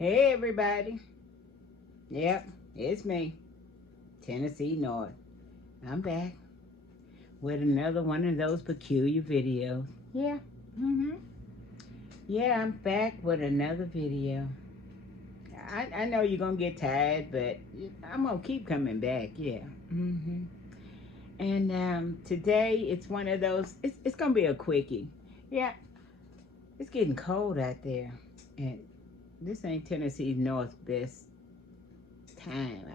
Hey everybody. Yep, it's me, Tennessee North. I'm back with another one of those peculiar videos. Yeah. Mhm. Yeah, I'm back with another video. I know you're gonna get tired, but I'm gonna keep coming back. Yeah. Mhm. And today it's one of those. It's gonna be a quickie. Yeah. It's getting cold out there, and this ain't Tennessee North's best time.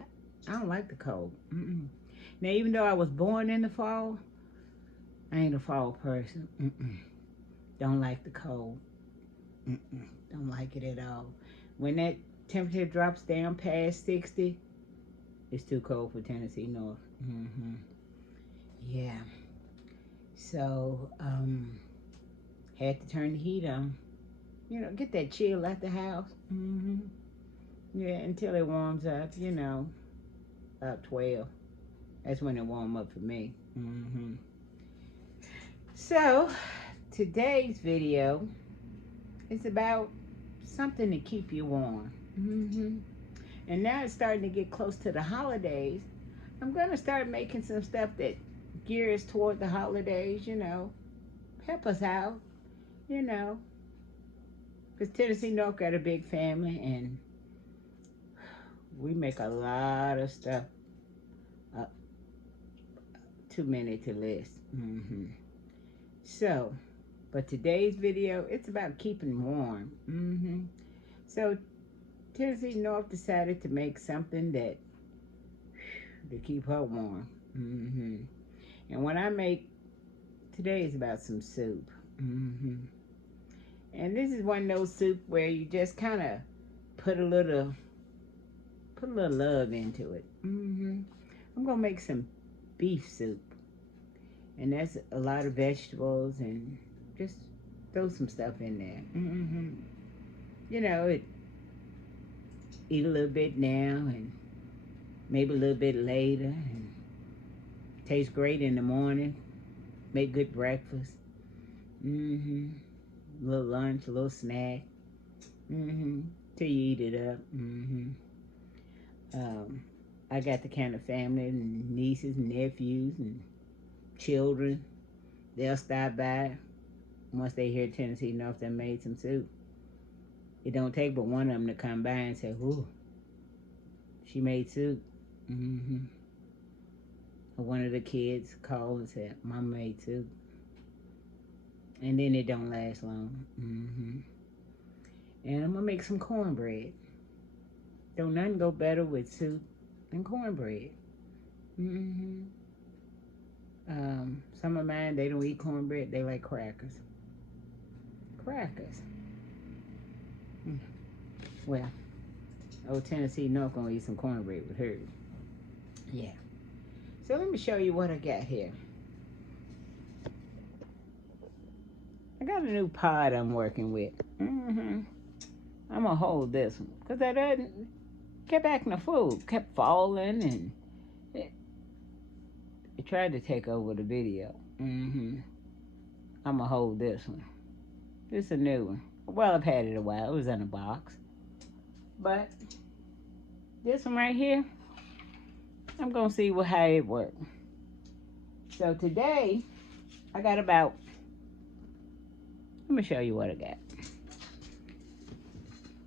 I don't like the cold. Now, even though I was born in the fall, I ain't a fall person. Don't like the cold. Don't like it at all. When that temperature drops down past 60, it's too cold for Tennessee North. Yeah. So, had to turn the heat on. Get that chill out the house. Yeah, until it warms up, about 12. That's when it warm up for me. So, today's video is about something to keep you warm. And now it's starting to get close to the holidays. I'm going to start making some stuff that gears toward the holidays, help us out, you know. Because Tennessee North got a big family and we make a lot of stuff. Uh, Too many to list. So, but today's video, it's about keeping warm. So Tennessee North decided to make something that to keep her warm. And what I make today is about some soup. And this is one of those soup where you just kind of put a little love into it. I'm gonna make some beef soup, and that's a lot of vegetables and just throw some stuff in there. It eat a little bit now and maybe a little bit later, and tastes great in the morning. Make good breakfast. A little lunch, a little snack. Till you eat it up. I got the kind of family and nieces and nephews and children. They'll stop by once they hear Tennessee North that made some soup. It don't take but one of them to come by and say, "Ooh, she made soup." Or one of the kids call and say, "Mama made soup." And then it don't last long. And I'm gonna make some cornbread. Don't nothing go better with soup than cornbread. Some of mine, they don't eat cornbread. They like crackers. Crackers. Well, old Tennessee North gonna eat some cornbread with her. Yeah. So let me show you what I got here. I got a new pod I'm working with. I'm gonna hold this one because that kept acting a fool, kept falling, and it tried to take over the video. I'm gonna hold this one. This is a new one. Well, I've had it a while. It was in a box, but this one right here, I'm gonna see how it works. So today, I got about. Let me show you what I got.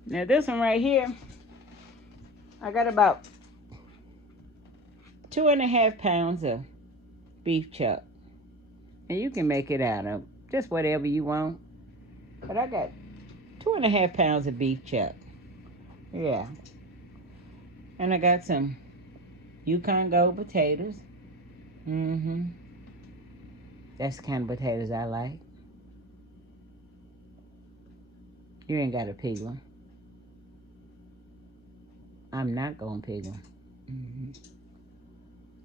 Now this one right here, I got about 2.5 pounds of beef chuck. And you can make it out of just whatever you want. But I got 2.5 pounds of beef chuck. Yeah. And I got some Yukon Gold potatoes. That's the kind of potatoes I like. You ain't got to pig them. I'm not going to pig them.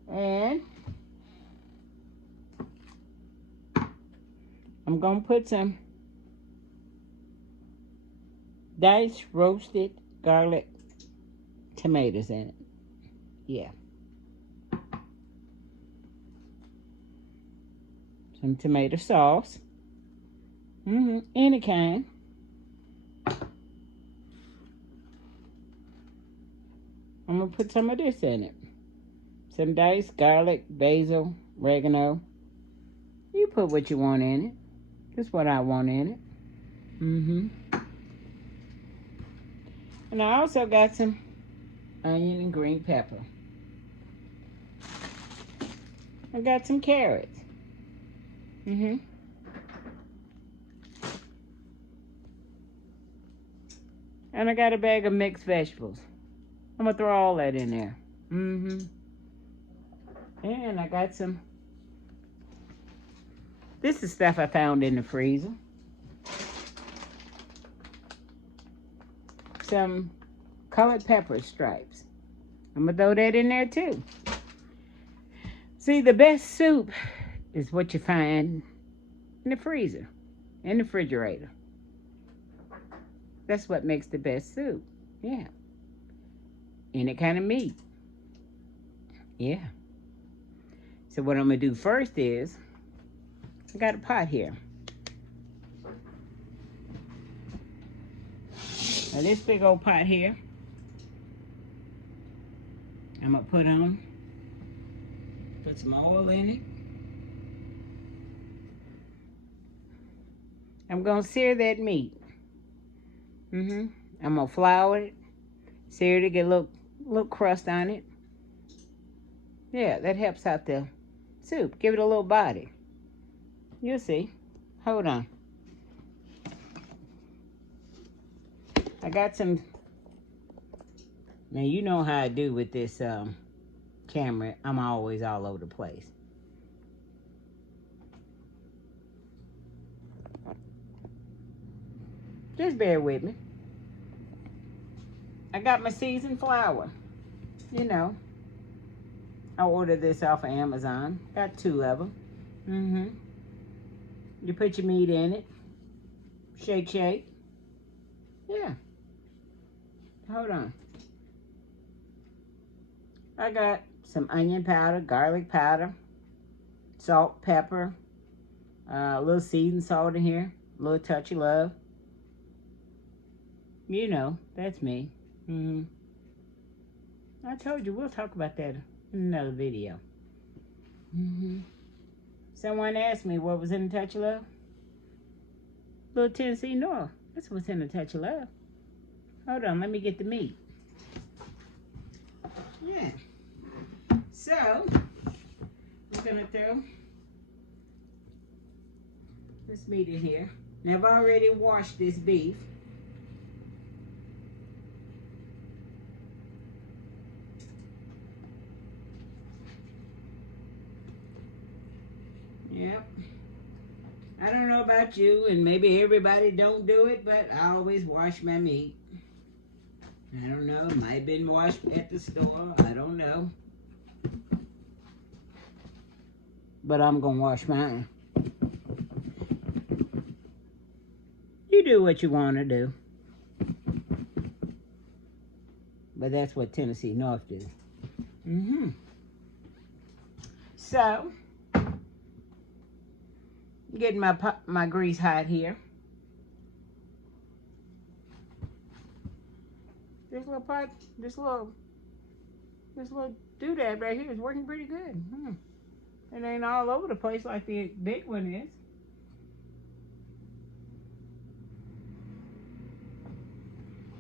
And I'm going to put some diced roasted garlic tomatoes in it. Yeah. Some tomato sauce. Any kind. I'm going to put some of this in it. Some diced garlic, basil, oregano. You put what you want in it. That's what I want in it. And I also got some onion and green pepper. I got some carrots. And I got a bag of mixed vegetables. I'm going to throw all that in there. And I got some. This is stuff I found in the freezer. Some colored pepper stripes. I'm going to throw that in there too. See, the best soup is what you find in the freezer, in the refrigerator. That's what makes the best soup. Yeah. Any kind of meat. Yeah. So what I'm going to do first is, I got a pot here. Now this big old pot here, I'm going to put some oil in it. I'm going to sear that meat. I'm going to flour it, sear it to get a little crust on it. Yeah, that helps out the soup. Give it a little body. You'll see. Hold on. I got some. Now you know how I do with this camera. I'm always all over the place. Just bear with me. I got my seasoned flour. You know, I ordered this off of Amazon. Got 2 of them. You put your meat in it. Shake, shake. Yeah. Hold on. I got some onion powder, garlic powder, salt, pepper, a little seasoned salt in here, a little touch of love. You know, that's me. I told you, we'll talk about that in another video. Someone asked me what was in a touch of love. Little Tennessee North. That's what's in a touch of love. Hold on, let me get the meat. Yeah. So, I'm going to throw this meat in here. Now, I've already washed this beef. Yep. I don't know about you, and maybe everybody don't do it, but I always wash my meat. I don't know. It might have been washed at the store. I don't know. But I'm going to wash mine. You do what you want to do. But that's what Tennessee North do. So, getting my grease hot here. This little pot, this little doodad right here is working pretty good. It ain't all over the place like the big one is.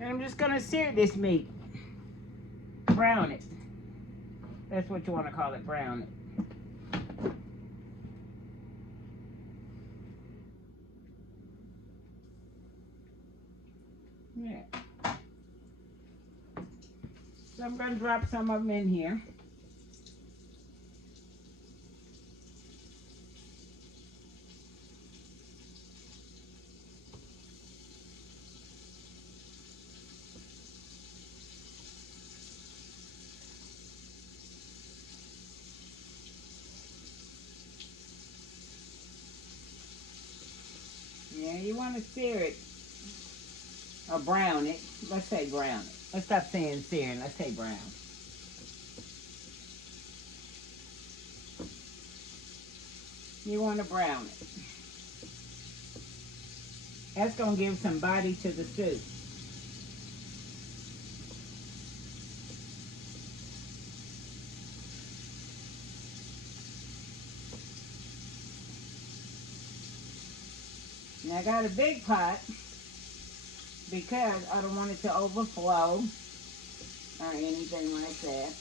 And I'm just gonna sear this meat. Brown it. That's what you want to call it, brown it. Yeah. So I'm going to drop some of them in here. Yeah, you want to sear it or brown it. Let's say brown it. Let's stop saying searing. Let's say brown. You want to brown it. That's going to give some body to the soup. I got a big pot because I don't want it to overflow or anything like that.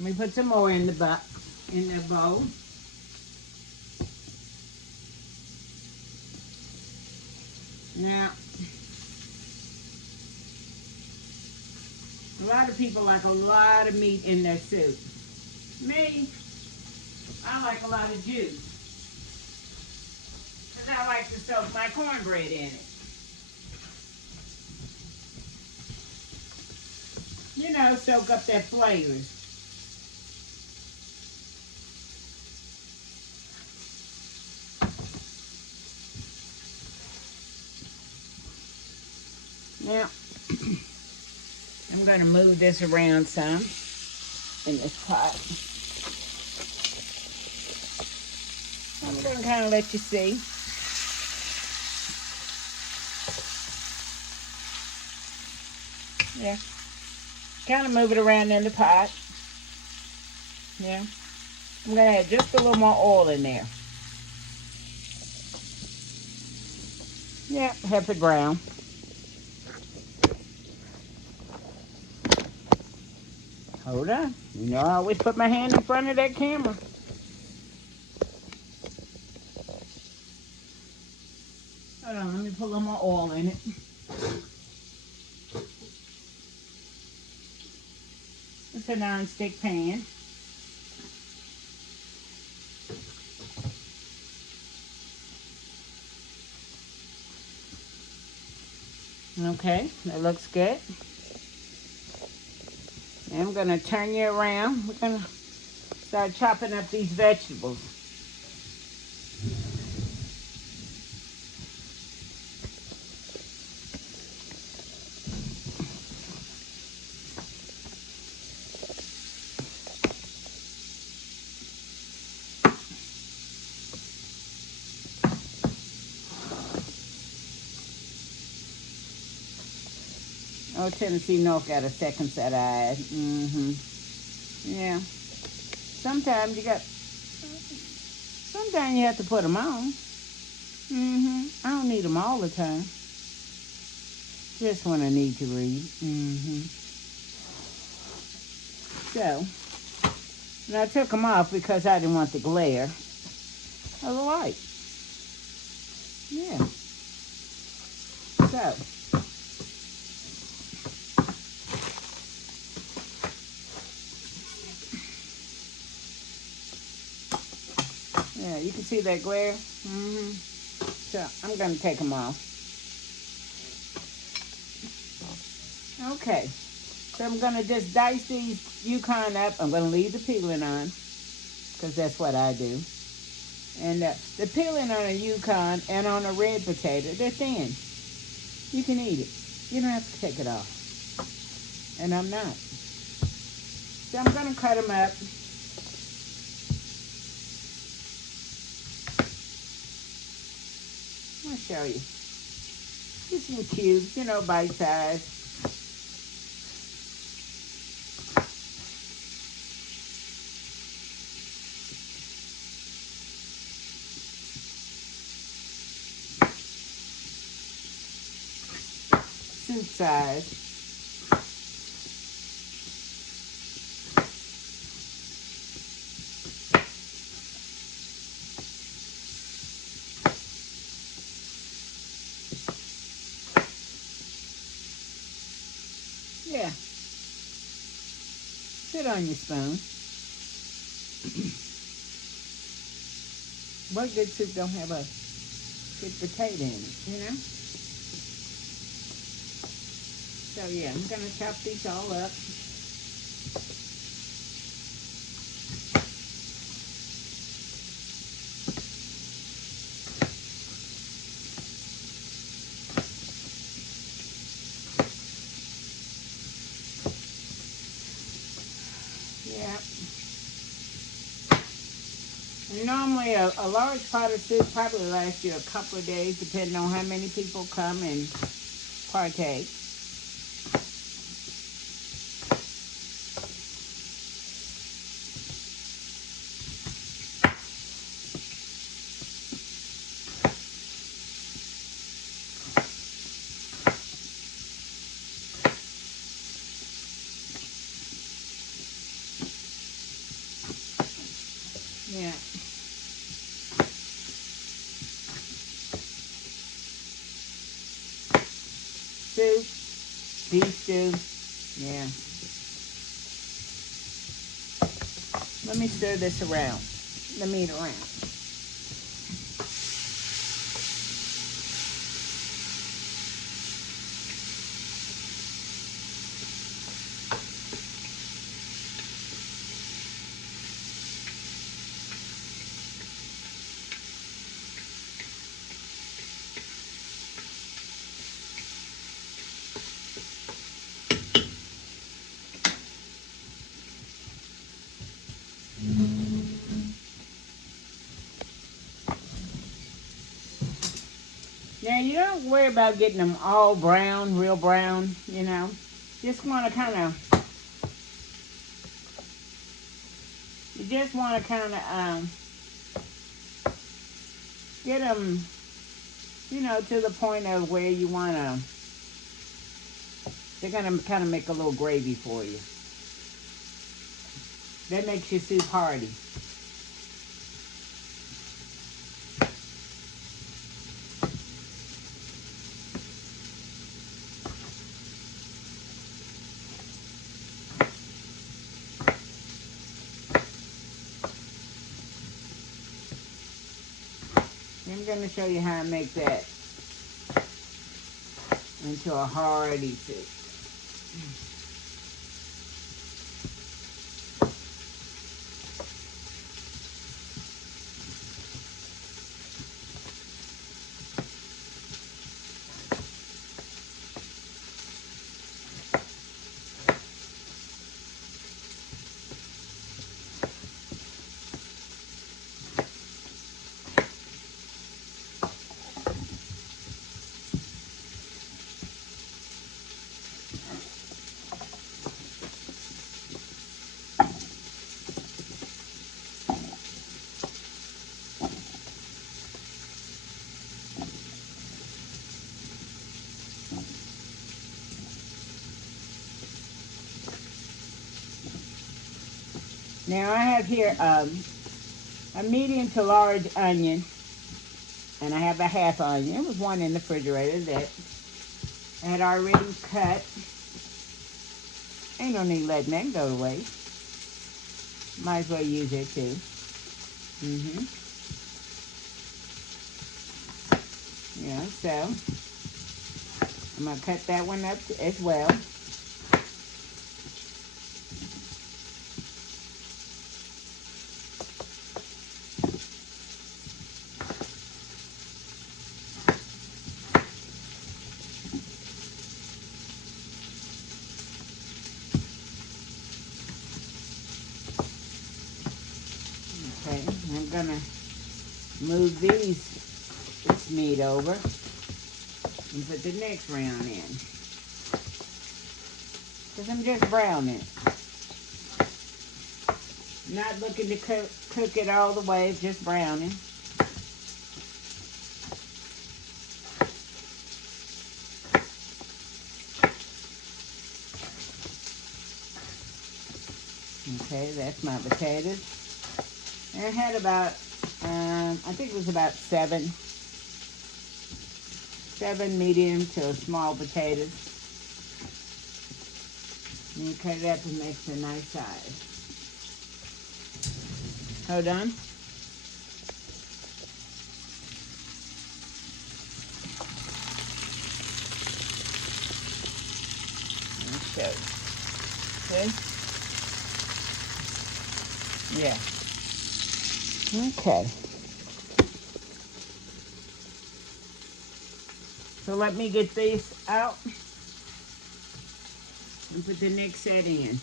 Let me put some more in the bowl. Now, a lot of people like a lot of meat in their soup. Me, I like a lot of juice. Because I like to soak my cornbread in it. You know, soak up that flavors. Now, I'm going to move this around some in this pot. I'm going to kind of let you see. Yeah. Kind of move it around in the pot. Yeah. I'm going to add just a little more oil in there. Yeah, have it brown. Hold on. You know I always put my hand in front of that camera. Hold on, let me put a little more oil in it. It's a non-stick pan. Okay, that looks good. And I'm going to turn you around. We're going to start chopping up these vegetables. Oh, Tennessee North got a second set of eyes. Yeah. Sometimes you have to put them on. I don't need them all the time. Just when I need to read. So, and I took them off because I didn't want the glare of the light. Yeah. So, yeah, you can see that glare. So, I'm going to take them off. Okay. So, I'm going to just dice these Yukon up. I'm going to leave the peeling on because that's what I do. And the peeling on a Yukon and on a red potato, they're thin. You can eat it. You don't have to take it off. And I'm not. So I'm going to cut them up. I'll show you. Just in cubes, you know, bite size. Soup size. Yeah. Sit on your spoon. What good soup don't have a good potato in it, you know? So yeah, I'm going to chop these all up. Yeah. Normally, a large pot of soup probably lasts you a couple of days, depending on how many people come and partake. Yeah. Soup, beef stew. Yeah. Let me stir this around. The meat around. Now, you don't worry about getting them all brown, real brown, you know. Just want to kind of, you just want to kind of get them, you know, to the point of where you want to, they're going to kind of make a little gravy for you. That makes your soup hearty. I'm going to show you how I make that into a hearty soup. Now I have here a medium to large onion, and I have a half onion. There was one in the refrigerator that I had already cut. Ain't no need letting that go to waste. Might as well use it too. Yeah, so I'm gonna cut that one up as well. Okay, I'm gonna move this meat over and put the next round in. Because I'm just browning. Not looking to cook it all the way, just browning. Okay, that's my potatoes. And I had about, I think it was about seven medium to small potatoes. And you cut it up and make it a nice size. Hold on. Okay. See? Yeah. Okay. So let me get these out and put the next set in.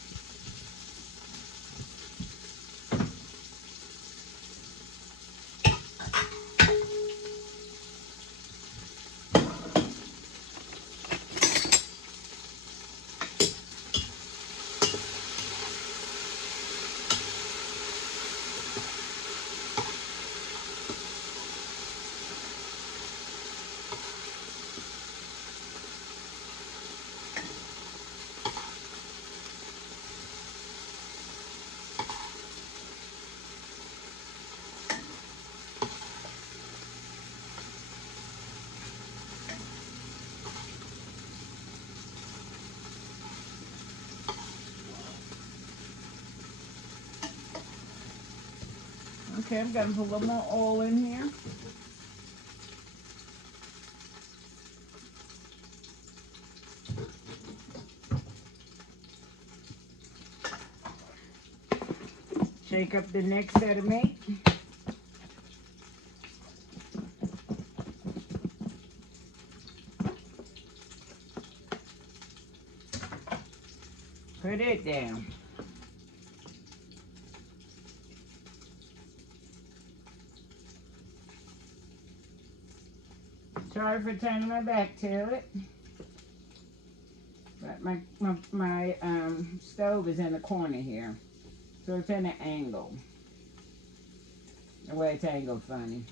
Okay, I'm gonna put a little more oil in here. Shake up the next set of meat. Put it down. Sorry for turning my back to it. But my stove is in the corner here. So it's in an angle. The way it's angled funny.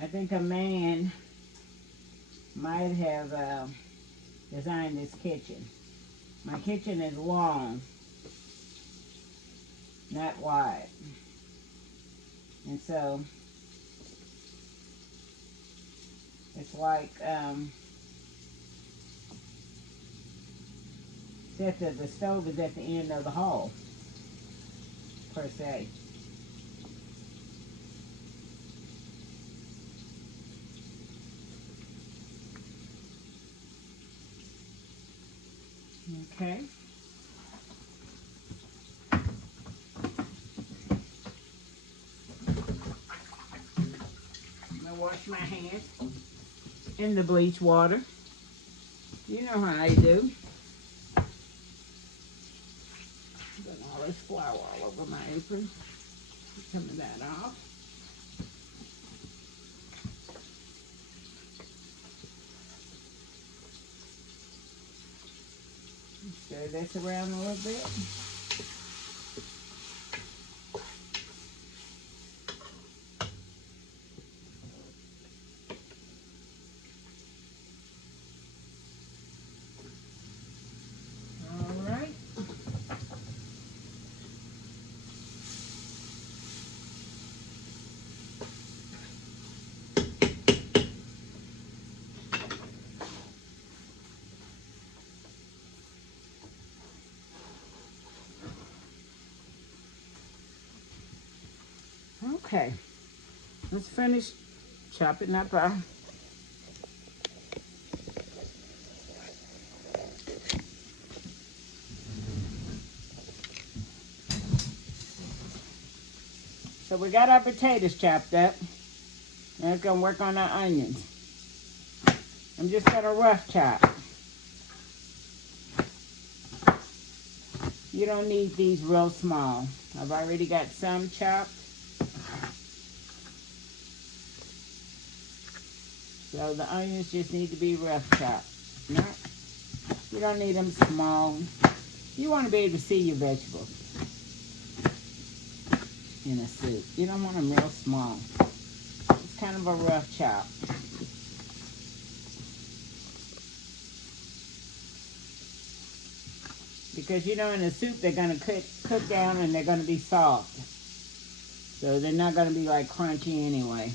I think a man might have designed this kitchen. My kitchen is long, not wide. And so it's like except that the stove is at the end of the hall, per se. Okay. I'm gonna wash my hands in the bleach water. You know how I do. Got all this flour all over my apron. Get some of that off. Stir this around a little bit. All right. Okay, let's finish chopping up our so we got our potatoes chopped up. Now we're gonna work on our onions. I'm just gonna rough chop. You don't need these real small. I've already got some chopped. So the onions just need to be rough chopped. No, you don't need them small. You want to be able to see your vegetables in a soup. You don't want them real small. It's kind of a rough chop. Because you know in a soup they're going to cook down and they're going to be soft. So they're not going to be like crunchy anyway.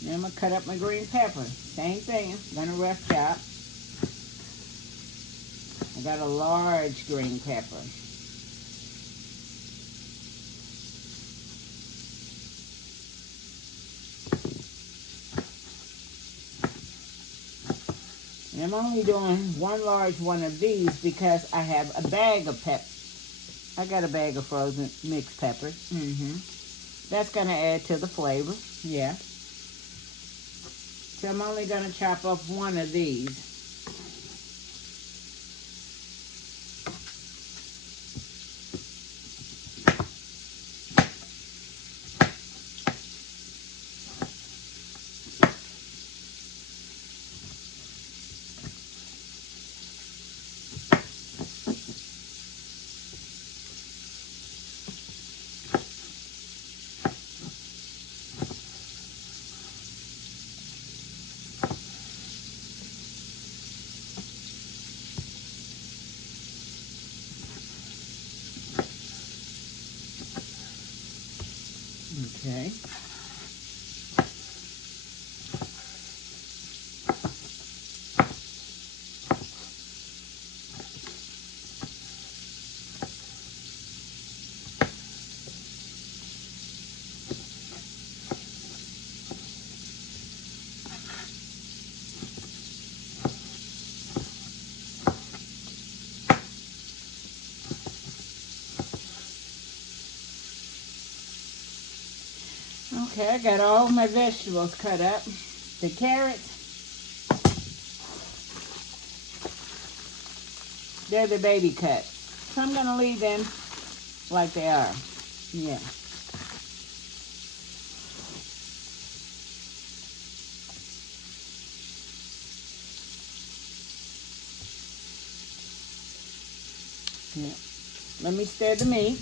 Then I'm going to cut up my green pepper. Same thing. I'm going to rough chop. I got a large green pepper. And I'm only doing one large one of these because I have a bag of I got a bag of frozen mixed peppers. That's going to add to the flavor. Yeah. So I'm only going to chop up one of these. Okay, I got all my vegetables cut up. The carrots, they're the baby cut. So I'm going to leave them like they are. Yeah. Yeah. Let me stir the meat.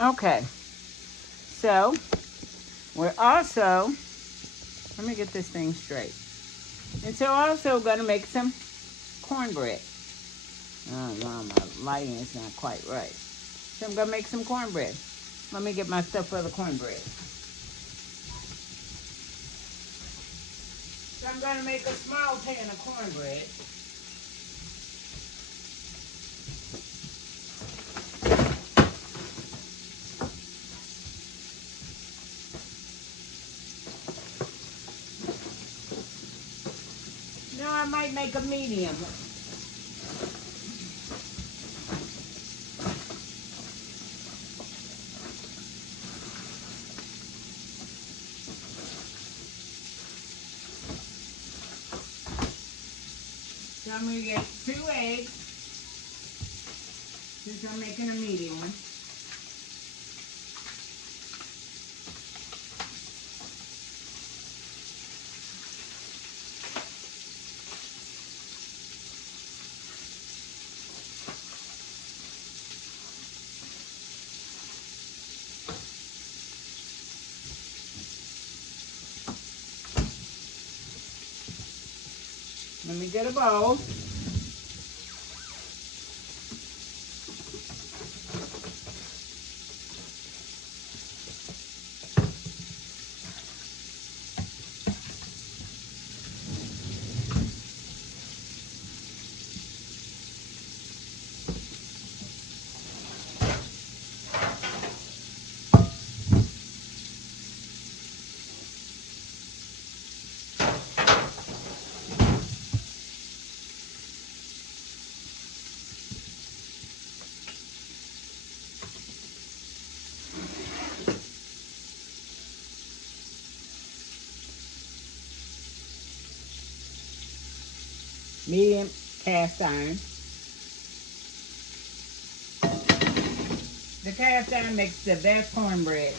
Okay. So, we're also, let me get this thing straight. And so also going to make some cornbread. Oh, wow, my lighting is not quite right. So I'm going to make some cornbread. Let me get my stuff for the cornbread. So I'm going to make a small pan of cornbread. No, I might make a medium. So I'm going to get 2 eggs, since I'm making a medium one. Let me get a bowl. Medium cast iron. The cast iron makes the best cornbread.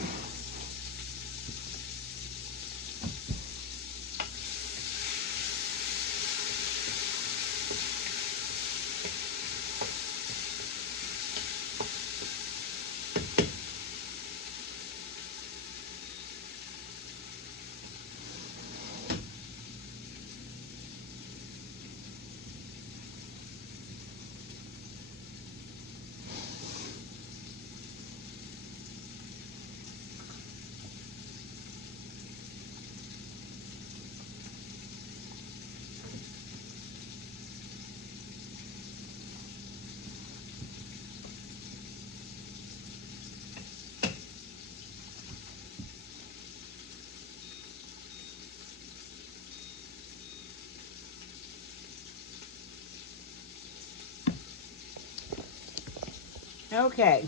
Okay.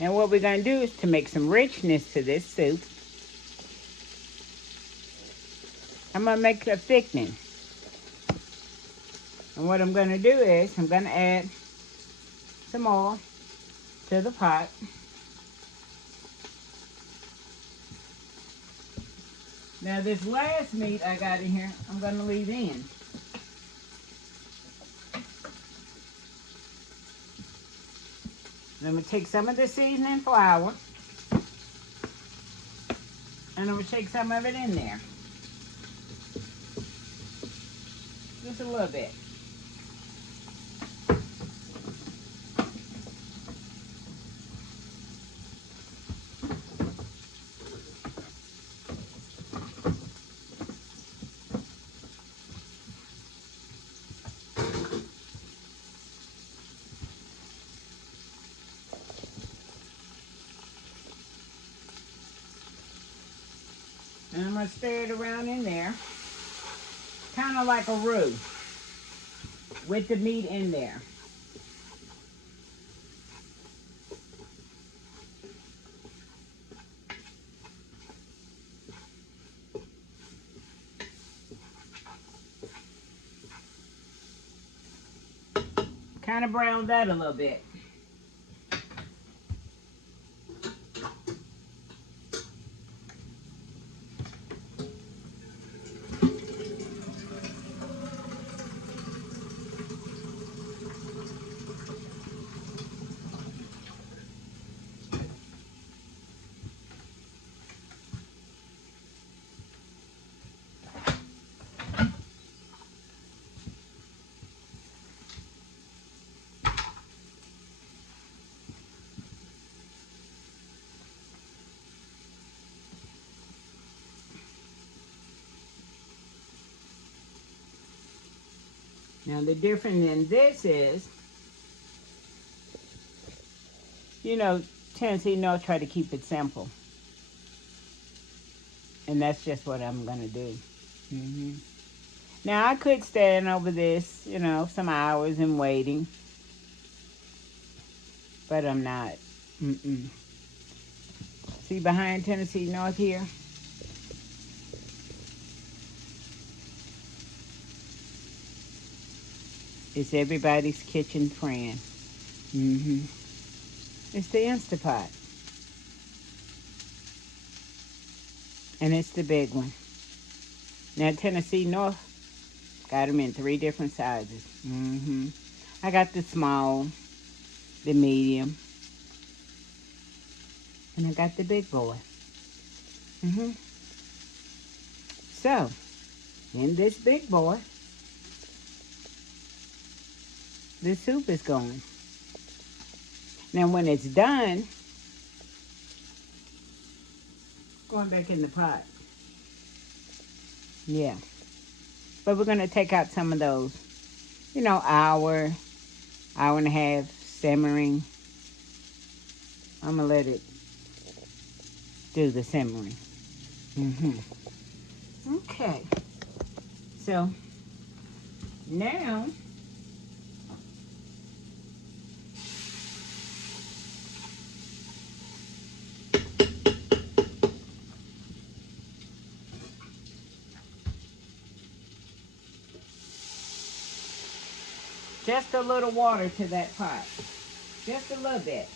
And what we're going to do is to make some richness to this soup. I'm going to make a thickening. And what I'm going to do is I'm going to add some oil to the pot. Now this last meat I got in here, I'm going to leave in. I'm going to take some of the seasoning flour, and I'm going to take some of it in there. Just a little bit. going to stir it around in there. Kind of like a roux with the meat in there. Kind of brown that a little bit. Now the difference in this is, you know, Tennessee North try to keep it simple. And that's just what I'm going to do. Now I could stand over this, you know, some hours and waiting. But I'm not. See behind Tennessee North here? It's everybody's kitchen friend. It's the Instapot. And it's the big one. Now Tennessee North got them in 3 different sizes. I got the small, the medium, and I got the big boy. So, in this big boy, the soup is going. Now when it's done, going back in the pot. Yeah. But we're going to take out some of those, you know, hour and a half simmering. I'm going to let it do the simmering. Okay. So, now, just a little water to that pot. Just a little bit.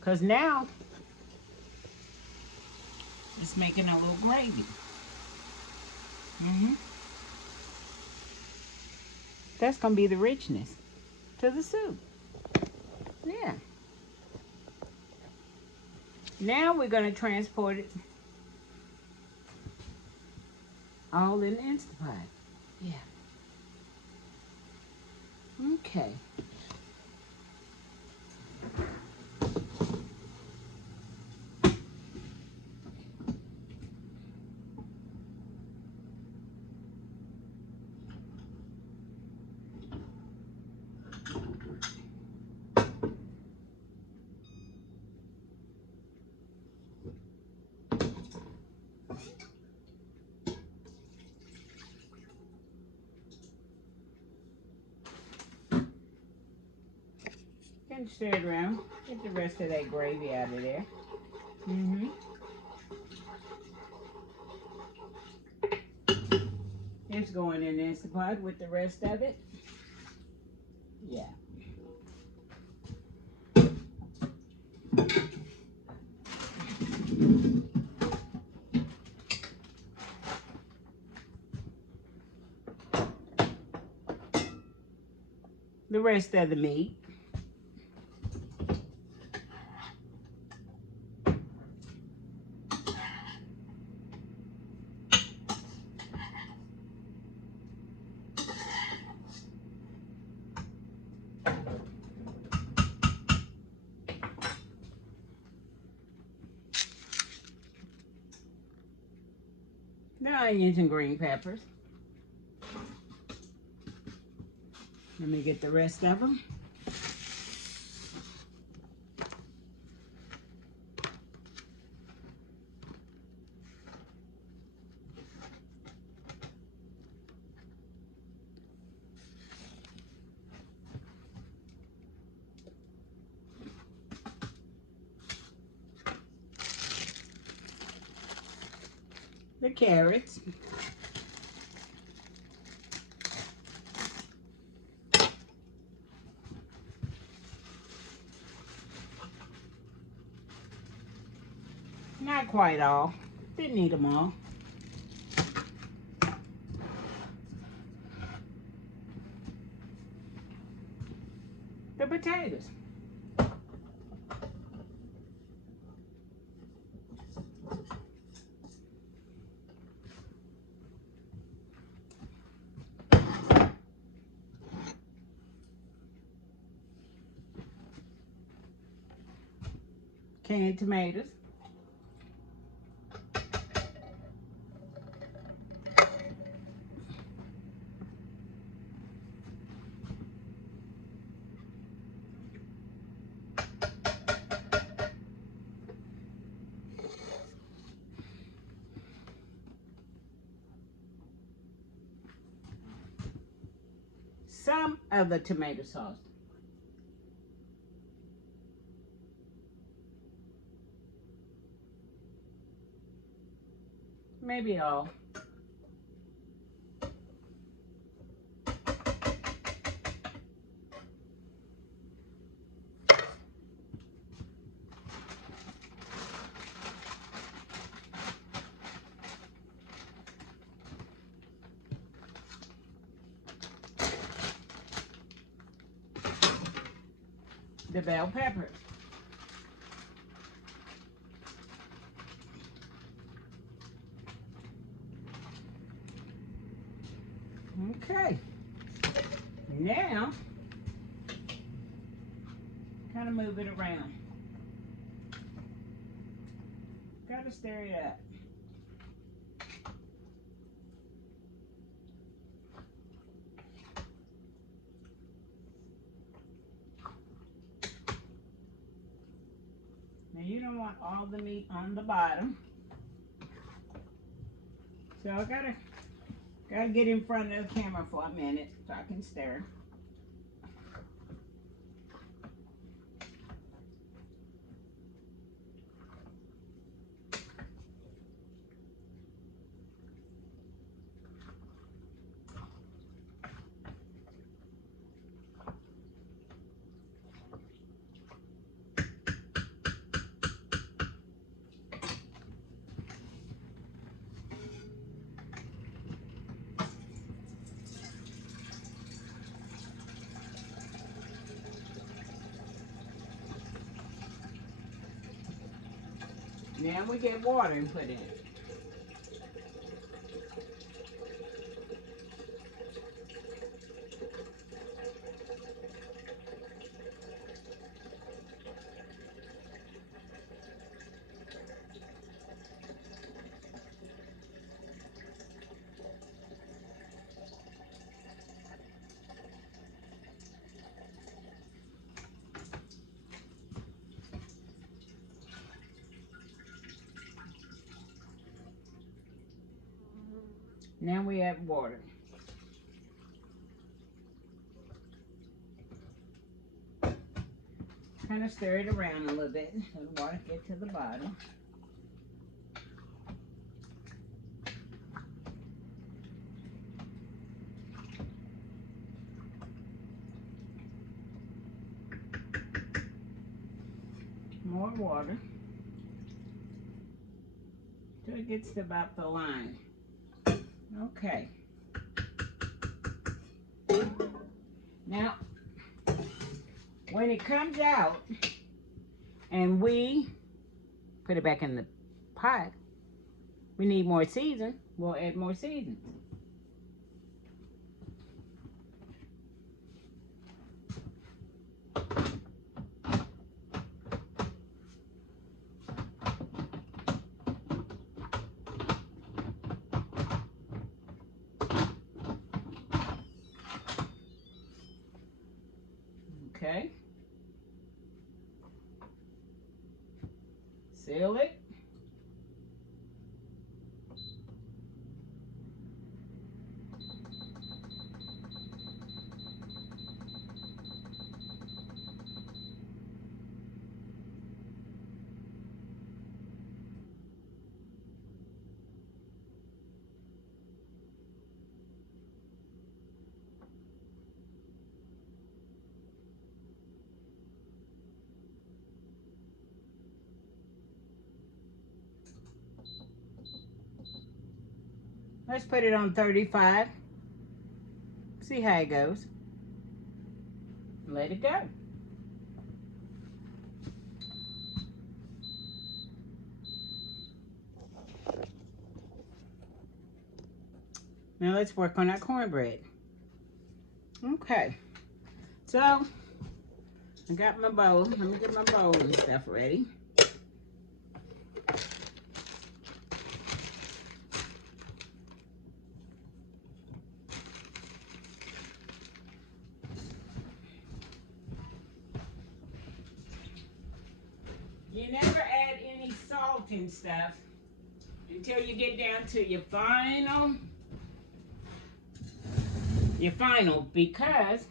Because now, it's making a little gravy. That's going to be the richness to the soup. Yeah. Now we're going to transport it all in the Instapot. Yeah. Okay. And stir it around. Get the rest of that gravy out of there. It's going in the Instapot with the rest of it. Yeah. The rest of the meat. The onions and green peppers. Let me get the rest of them. the carrots. Not quite all. Didn't need them all. The potatoes. Canned tomatoes. Some of the tomato sauce. Maybe all. The bell peppers. Okay. Now, kind of move it around. Gotta stir it up. Now you don't want all the meat on the bottom. So I gotta get in front of the camera for a minute so I can stir. Now we get water and put in it. Now we add water. Kind of stir it around a little bit so the water get to the bottom. More water till it gets to about the line. Okay. Now, when it comes out and we put it back in the pot, we need more season. We'll add more seasoning. Okay. Seal it. Let's put it on 35. See how it goes. Let it go. Now let's work on our cornbread. Okay, so I got my bowl. Let me get my bowl and stuff ready. You never add any salt and stuff until you get down to your final, because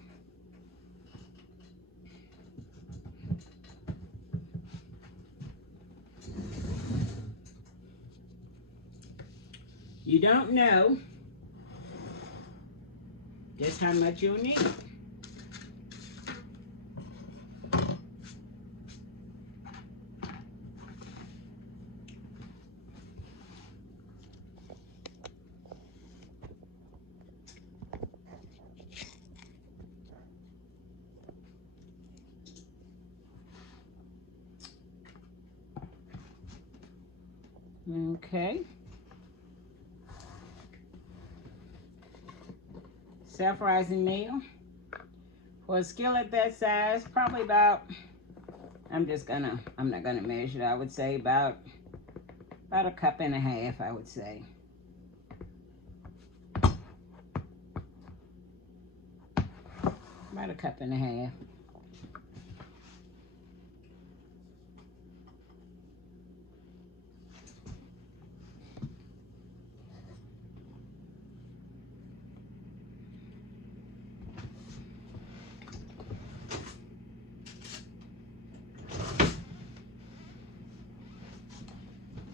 you don't know just how much you'll need. Okay. Self-rising meal. For a skillet that size, probably about, I'm not gonna measure it. I would say about a cup and a half, I would say. About a cup and a half.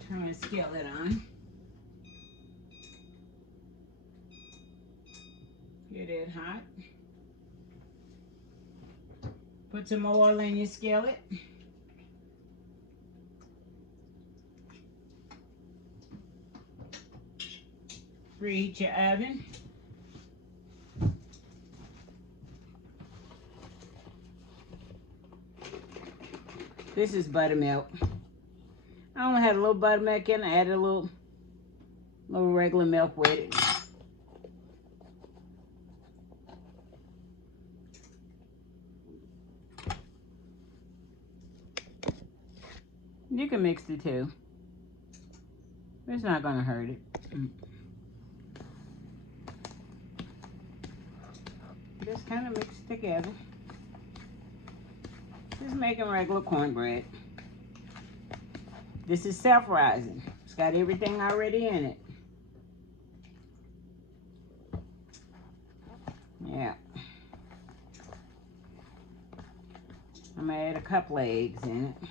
Turn the skillet on. Get it hot. Put some oil in your skillet. Preheat your oven. This is buttermilk. I only had a little buttermilk in. I added a little regular milk with it. You can mix the two. It's not gonna hurt it. Just kind of mix it together. Just making regular cornbread. This is self-rising. It's got everything already in it. Yeah. I'm gonna add a couple of eggs in it.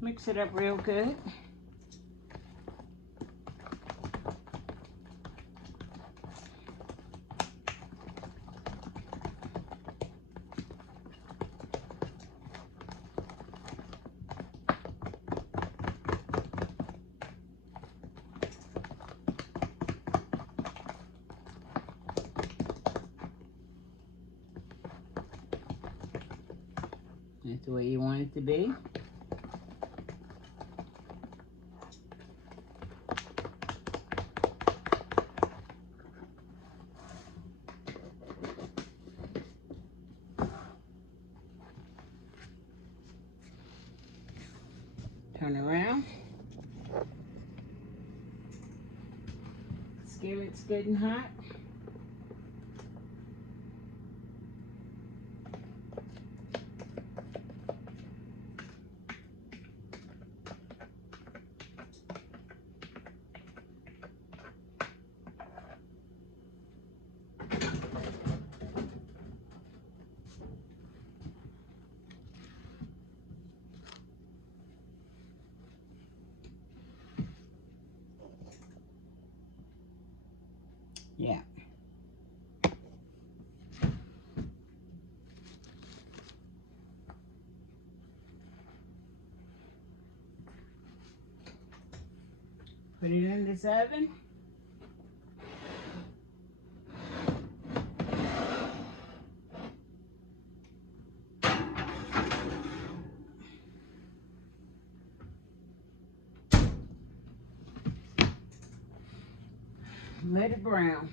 Mix it up real good. That's the way you want it to be. Turn around. Skillet's good and hot. Put it in this oven. Let it brown.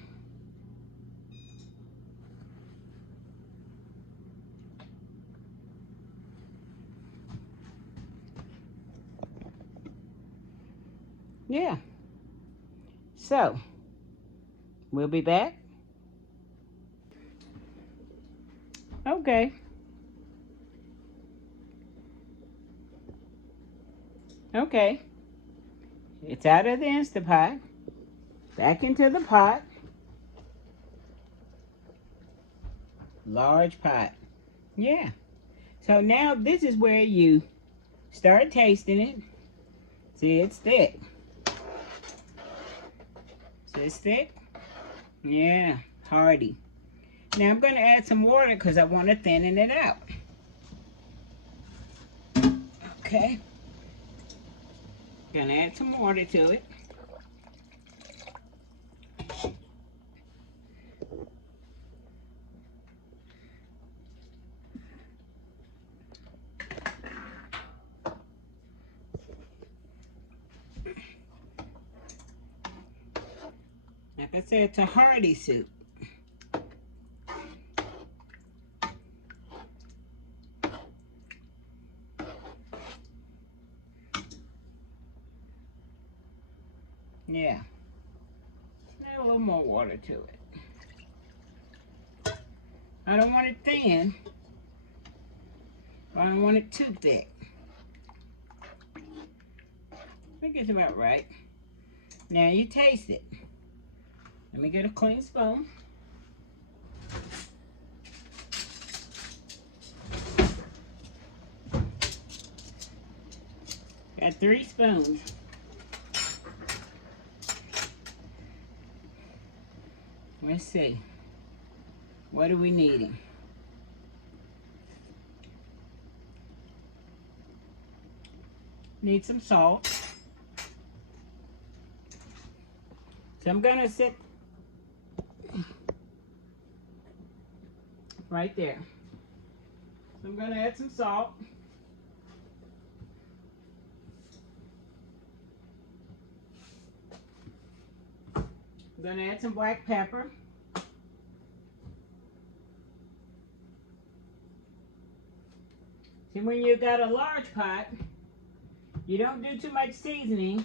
Yeah. So, we'll be back. Okay. Okay. It's out of the Instapot. Back into the pot. Large pot. Yeah. So now this is where you start tasting it. See, it's thick. See, it's thick? Yeah, hearty. Now I'm going to add some water because I want to thin it out. Okay. Gonna add some water to it. Like I said, it's a hearty soup. Yeah. Add a little more water to it. I don't want it thin. I don't want it too thick. I think it's about right. Now you taste it. Let me get a clean spoon. Got 3 spoons. Let's see. What are we needing? Need some salt. So I'm gonna sit right there. So I'm gonna add some salt. I'm gonna add some black pepper. See, when you got a large pot, you don't do too much seasoning.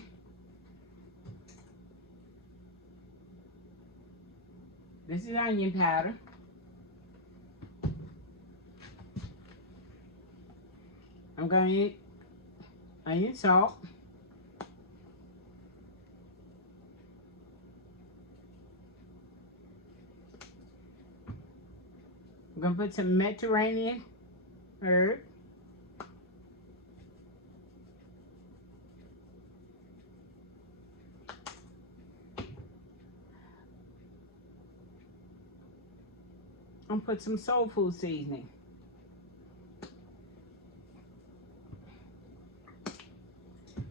This is onion powder. I'm going to eat onion salt. I'm going to put some Mediterranean herb. I'm going to put some soul food seasoning.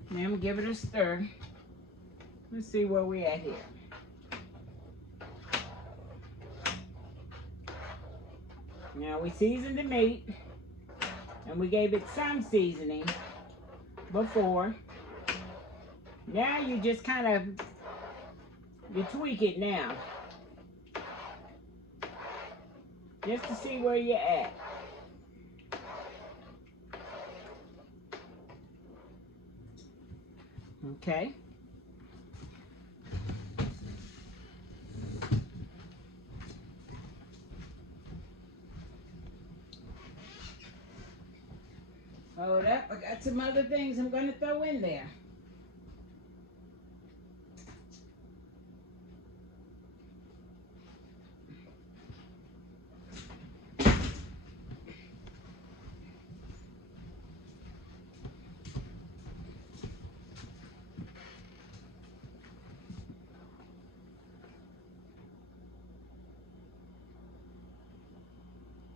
Now I'm going to give it a stir. Let's see where we at here. Now we seasoned the meat and we gave it some seasoning before. Now you just kind of, you tweak it now. Just to see where you're at. Okay. Hold up, I got some other things I'm going to throw in there.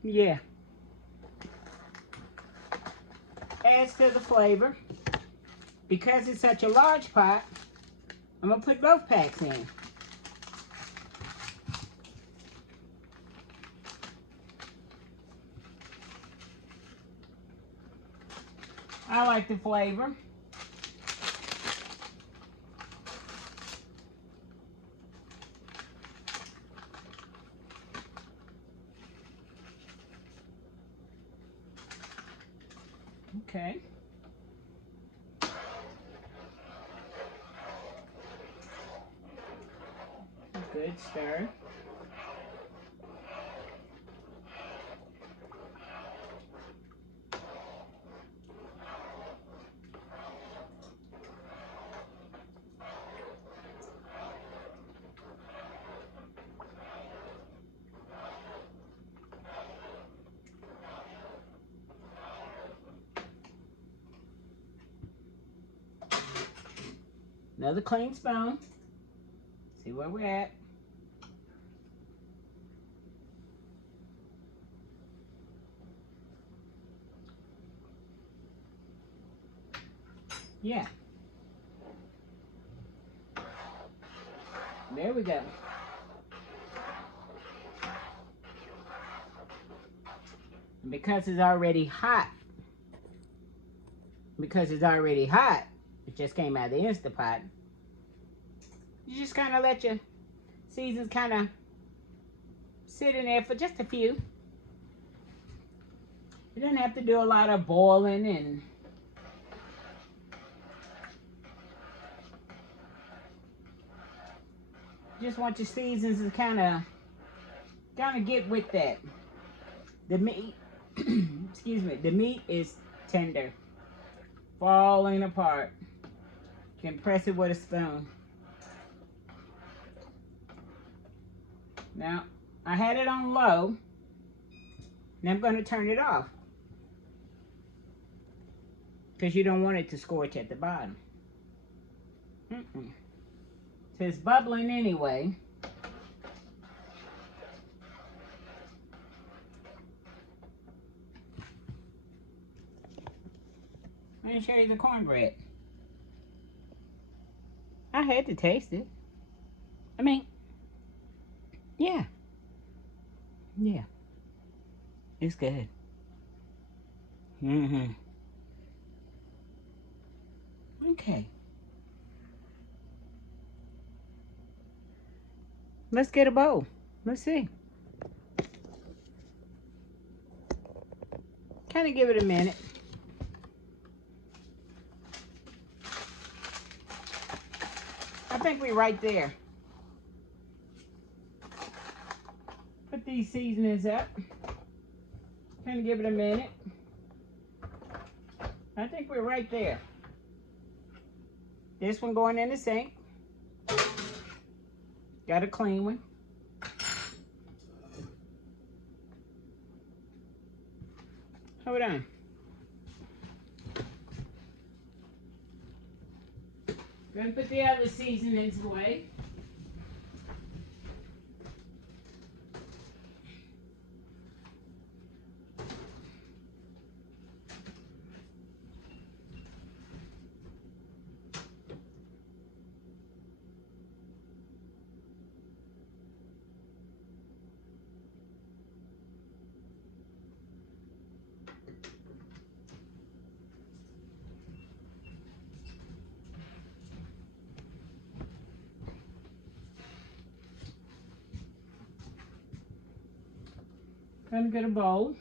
Yeah. Adds to the flavor. Because it's such a large pot, I'm gonna put both packs in. I like the flavor. Okay. Good stir. Another clean spoon. See where we're at. Yeah. There we go. And because it's already hot, it just came out of the Instant Pot, you just kind of let your seasons kind of sit in there for just a few. You don't have to do a lot of boiling, and you just want your seasons to kind of get with that. The meat, excuse me, the meat is tender, falling apart. You can press it with a spoon. Now, I had it on low, and I'm going to turn it off, because you don't want it to scorch at the bottom. So it's bubbling anyway. Let me show you the cornbread. I had to taste it. I mean, yeah. Yeah. It's good. Okay. Let's get a bowl. Let's see. Kind of give it a minute. I think we're right there. Put these seasonings up. Kind of give it a minute. I think we're right there. This one going in the sink. Got a clean one. Hold on. Gonna put the other seasonings away. Gonna get a bowl.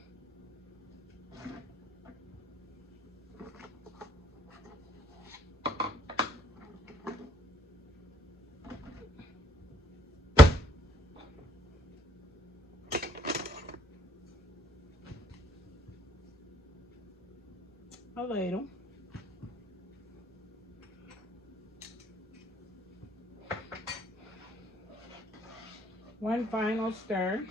A ladle. One final stir.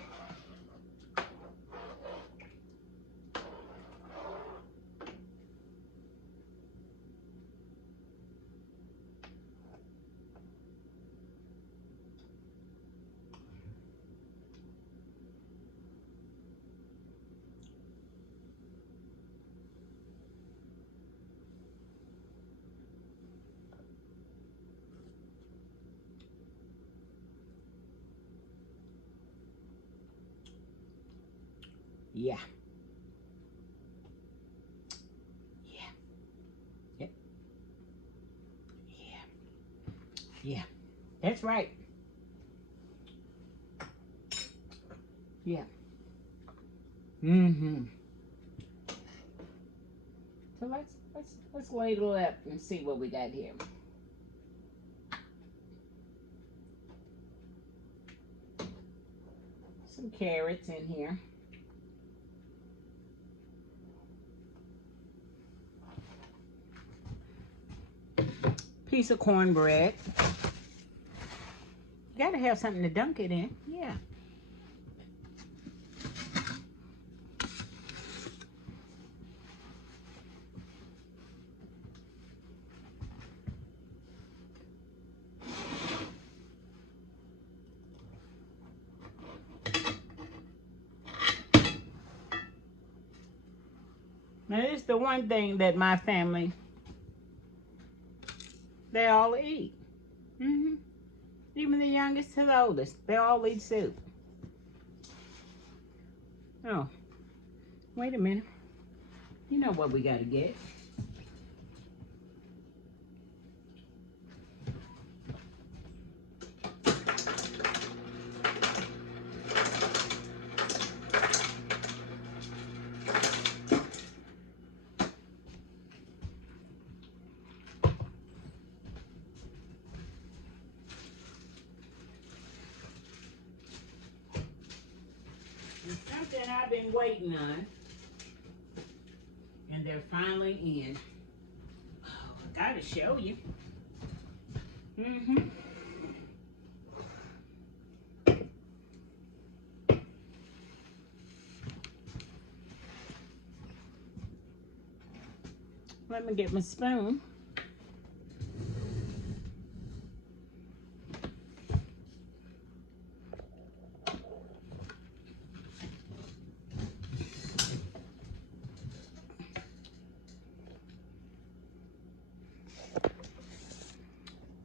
Yeah. Yeah. Yep. Yeah. Yeah. That's right. Yeah. Mm-hmm. So let's ladle up and see what we got here. Some carrots in here. Piece of cornbread. You gotta have something to dunk it in. Yeah. Now, this is the one thing that my family, they all eat. Mm-hmm. Even the youngest to the oldest, they all eat soup. Oh, wait a minute. You know what we gotta get. It's something I've been waiting on, and they're finally in. Oh, I gotta show you. Mm-hmm. Let me get my spoon.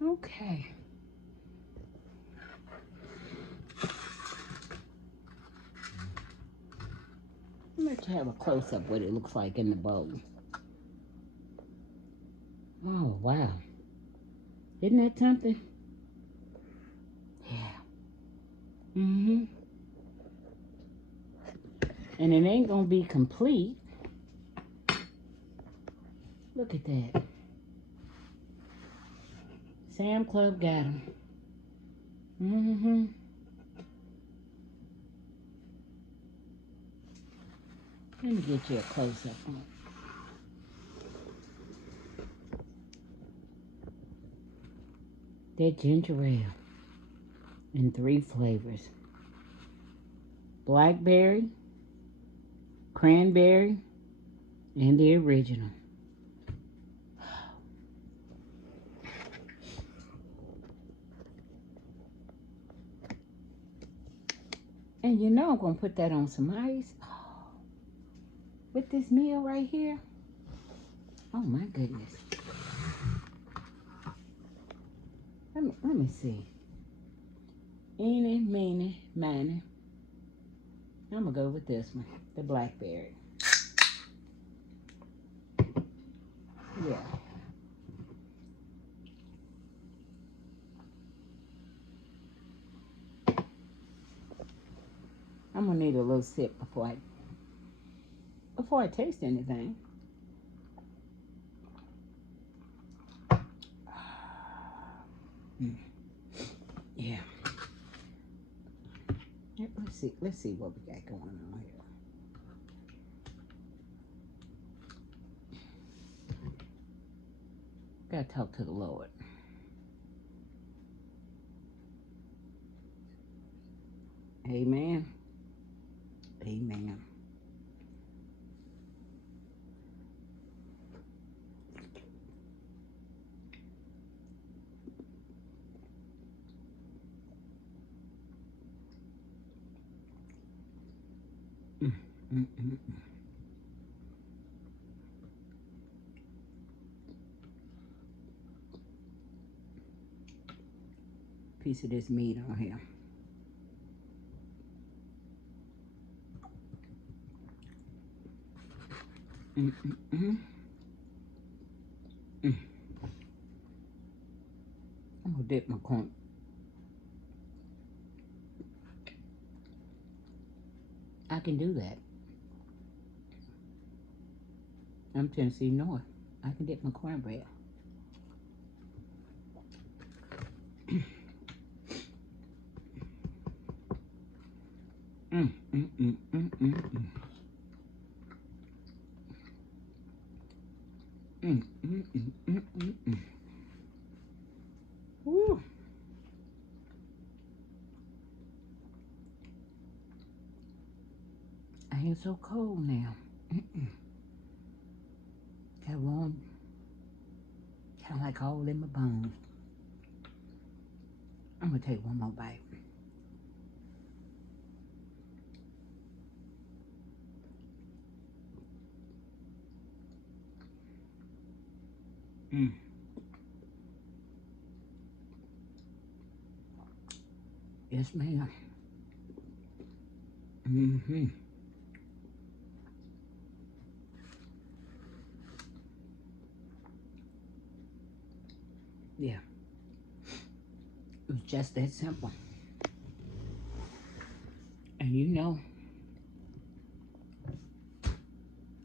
Okay. Let's have a close-up what it looks like in the bowl. Oh, wow. Isn't that something? Yeah. Mm-hmm. And it ain't gonna be complete. Look at that. Sam Club got him. Mm-hmm. Let me get you a close-up on it. That ginger ale in 3 flavors. Blackberry, cranberry, and the original. And you know I'm going to put that on some ice. Oh, with this meal right here. Oh my goodness. Let me see. Eeny, meeny, miny. I'm going to go with this one. The blackberry. Yeah. I'm going to need a little sip before I taste anything. Yeah. Let's see what we got going on here. Gotta talk to the Lord. Amen. Amen. Piece of this meat on here. Mm, mm, mm. Mm. I'm gonna dip my corn. I can do that. I'm Tennessee North. I can dip my cornbread. Mm, mm, mm, mm, mm, mm. Mm, mm, mm, mm, mm, mm. Woo. I ain't so cold now. Mm-mm. Got warm, kind of like all in my bones. I'm gonna take one more bite. Mm. Yes, ma'am. Mm-hmm. Yeah, it was just that simple. And you know,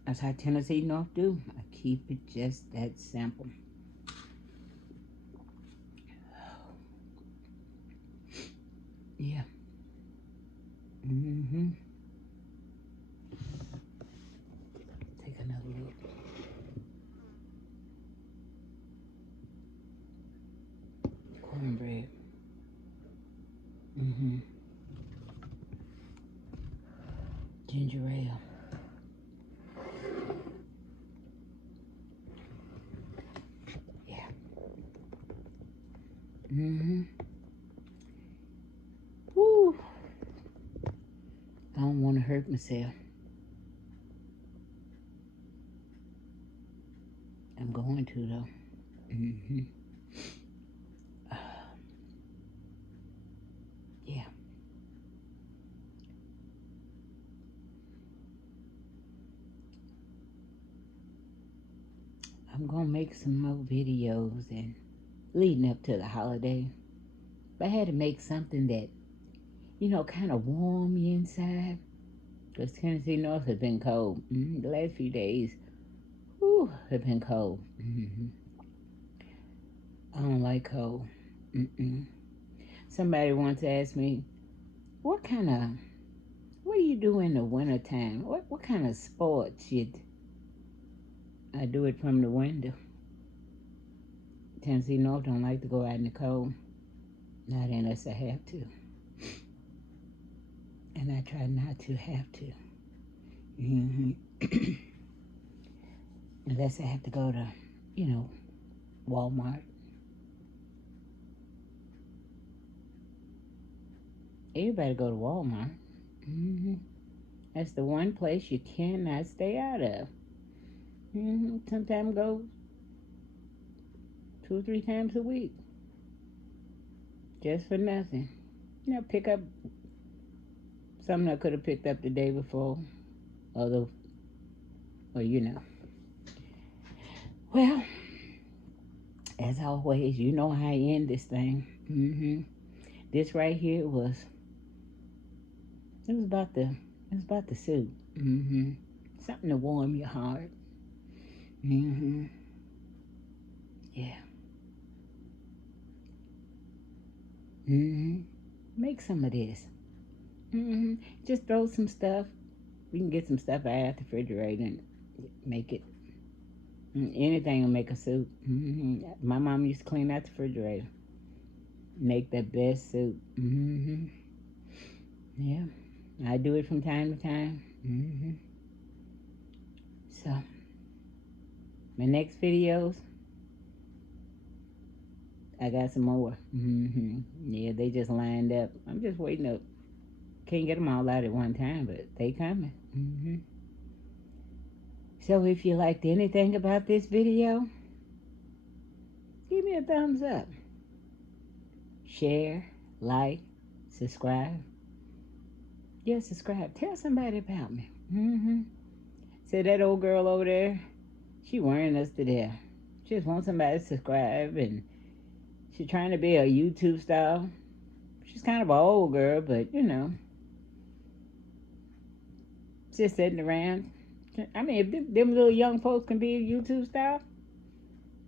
that's how Tennessee North do. I keep it just that simple. Yeah. Mm-hmm. Take another look. Cornbread. Mm-hmm. Ginger ale. Yeah. Mm-hmm. Woo. I don't want to hurt myself. I'm going to though. Mm-hmm. Yeah. I'm gonna make some more videos and leading up to the holiday. But I had to make something that, you know, kind of warm you inside. Because Tennessee North has been cold. The last few days, whew, have been cold. I don't like cold. Mm-mm. Somebody once asked me, what do you do in the wintertime? What kind of sports you I do it from the window. Tennessee North don't like to go out in the cold. Not unless I have to. And I try not to have to. Mm-hmm. Unless I have to go to, you know, Walmart. Everybody go to Walmart. Mm-hmm. That's the one place you cannot stay out of. Mm-hmm. Sometimes go 2 or 3 times a week. Just for nothing. You know, pick up something I could have picked up the day before. Although, well, you know. Well, as always, you know how I end this thing. Mm-hmm. This right here it was about the soup. Mm-hmm. Something to warm your heart. Mm-hmm. Yeah. Mm-hmm. Make some of this. Mm-hmm. Just throw some stuff. You can get some stuff out of the refrigerator and make it. Anything will make a soup. Mm-hmm. My mom used to clean out the refrigerator. Make the best soup. Mm-hmm. Yeah. I do it from time to time. Mm-hmm. So, my next videos, I got some more. Mm-hmm. Yeah, they just lined up. I'm just waiting up. Can't get them all out at one time, but they coming. Mm-hmm. So if you liked anything about this video, give me a thumbs up. Share, like, subscribe. Yeah, subscribe. Tell somebody about me. Mm-hmm. Said that old girl over there, she worrying us to death. She just wants somebody to subscribe, and she's trying to be a YouTube style. She's kind of an old girl, but you know, just sitting around. I mean, if them little young folks can be a YouTube style,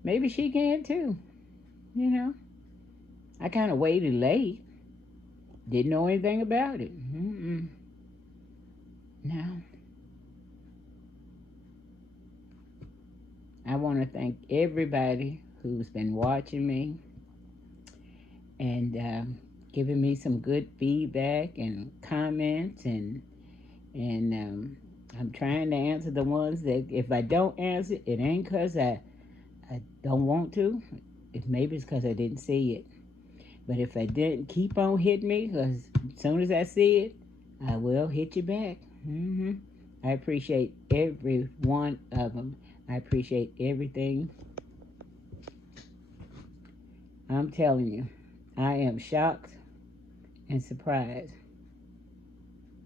maybe she can too. You know, I kind of waited late. Didn't know anything about it. No. I want to thank everybody who's been watching me and giving me some good feedback and comments, and I'm trying to answer the ones that if I don't answer, it ain't because I don't want to. Maybe it's because I didn't see it. But if I didn't, keep on hitting me, because as soon as I see it, I will hit you back. I appreciate every one of them. I appreciate everything. I'm telling you, I am shocked and surprised.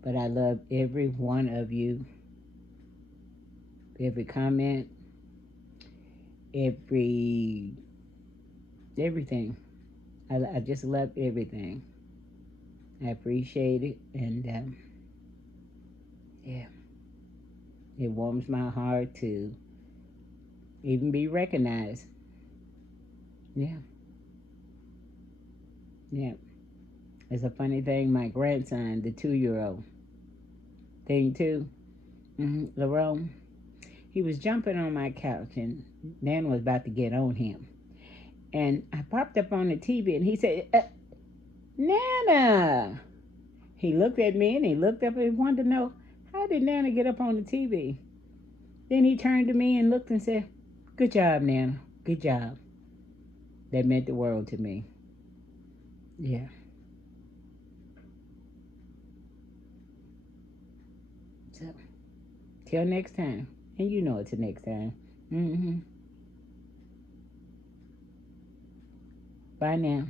But I love every one of you. Every comment, everything. I just love everything. I appreciate it, and yeah, it warms my heart to even be recognized. Yeah. It's a funny thing. My grandson, the 2-year-old, thing too, Lerone, he was jumping on my couch, and Nana was about to get on him. And I popped up on the TV, and he said, Nana! He looked at me, and he looked up, and he wanted to know, how did Nana get up on the TV? Then he turned to me and looked and said, good job, Nana. Good job. That meant the world to me. Yeah. So, till next time. And you know it's the next time. Bye now.